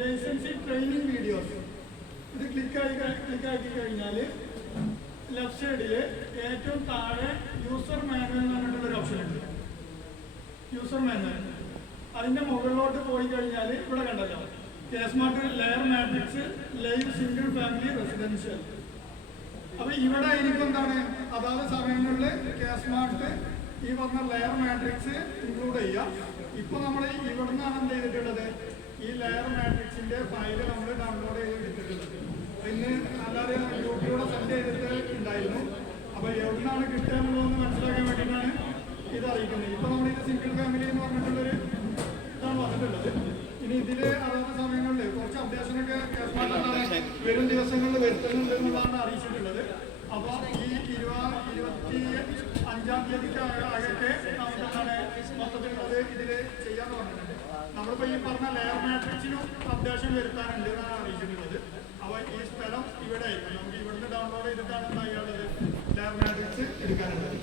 Licensing training videos. ഇത് ക്ലിക്കാക്കി കഴിഞ്ഞാൽ left സൈഡിൽ ഏറ്റവും താഴെ യൂസർ മാനുവൽ എന്ന് പറഞ്ഞിട്ടുള്ളൊരു ഓപ്ഷൻ ഉണ്ട്. യൂസർ മാനുവൽ അതിൻ്റെ മുകളിലോട്ട് പോയി കഴിഞ്ഞാൽ ഇവിടെ കണ്ടല്ലോ K-Smart layer matrix live single family residential. അപ്പോൾ ഇവിടെ ആയിരിക്കും എന്താണ് അതാത് സമയങ്ങളിൽ കെ-സ്മാർട്ട് ഈ പറഞ്ഞ ലെയർ മാട്രിക്സ് ഇൻക്ലൂഡ് ചെയ്യുക. ഇപ്പോൾ നമ്മൾ ഇവിടെ നിന്നാണ് എന്ത് ചെയ്തിട്ടുള്ളത്, ഈ ലെയർ മാട്രിക്സിൻ്റെ ഫയല് നമ്മൾ ഡൗൺലോഡ് ചെയ്തെടുത്തിട്ടുള്ളത്. ഇന്ന് അല്ലാതെ യൂട്യൂബിലൂടെ സെൻഡ് ചെയ്തിട്ട് ഉണ്ടായിരുന്നു. അപ്പോൾ എവിടെ നിന്നാണ് കിട്ടുക എന്നുള്ളതെന്ന് മനസ്സിലാക്കാൻ വേണ്ടിയിട്ടാണ് ഇത് അറിയിക്കുന്നത്. ഇപ്പോൾ നമ്മളിത് സിംഗിൾ ഫാമിലി എന്ന് പറഞ്ഞിട്ടുള്ളൊരു ഇതാണ് വന്നിട്ടുള്ളത്. ഇനി ഇതിൽ അതാത് സമയങ്ങളിൽ കുറച്ച് അപ്ഡേഷനൊക്കെ വരും ദിവസങ്ങളിൽ വരുത്തുന്നുണ്ട് എന്നുള്ളതാണ് അറിയിച്ചിട്ടുള്ളത്. അപ്പോൾ ഈ 25-ാം തീയതിക്ക് അകത്തെ നമുക്കെന്താണ് മൊത്തത്തിലുള്ളത് ഇതിൽ ചെയ്യാന്ന് പറഞ്ഞിട്ടുണ്ട്. നമ്മളിപ്പോൾ ഈ പറഞ്ഞ ലെയർ മാട്രിക്സിനും അപ്ഡേഷൻ വരുത്താനുണ്ട് എന്നാണ് അറിയിച്ചിട്ടുള്ളത്. അപ്പോൾ ഈ സ്ഥലം ഇവിടെ ആയിരിക്കും. നമുക്ക് ഇവിടുന്ന് ഡൗൺലോഡ് ചെയ്തിട്ടാണ് എന്താ ലെയർ മാട്രിക്സ് എടുക്കാനുള്ളത്.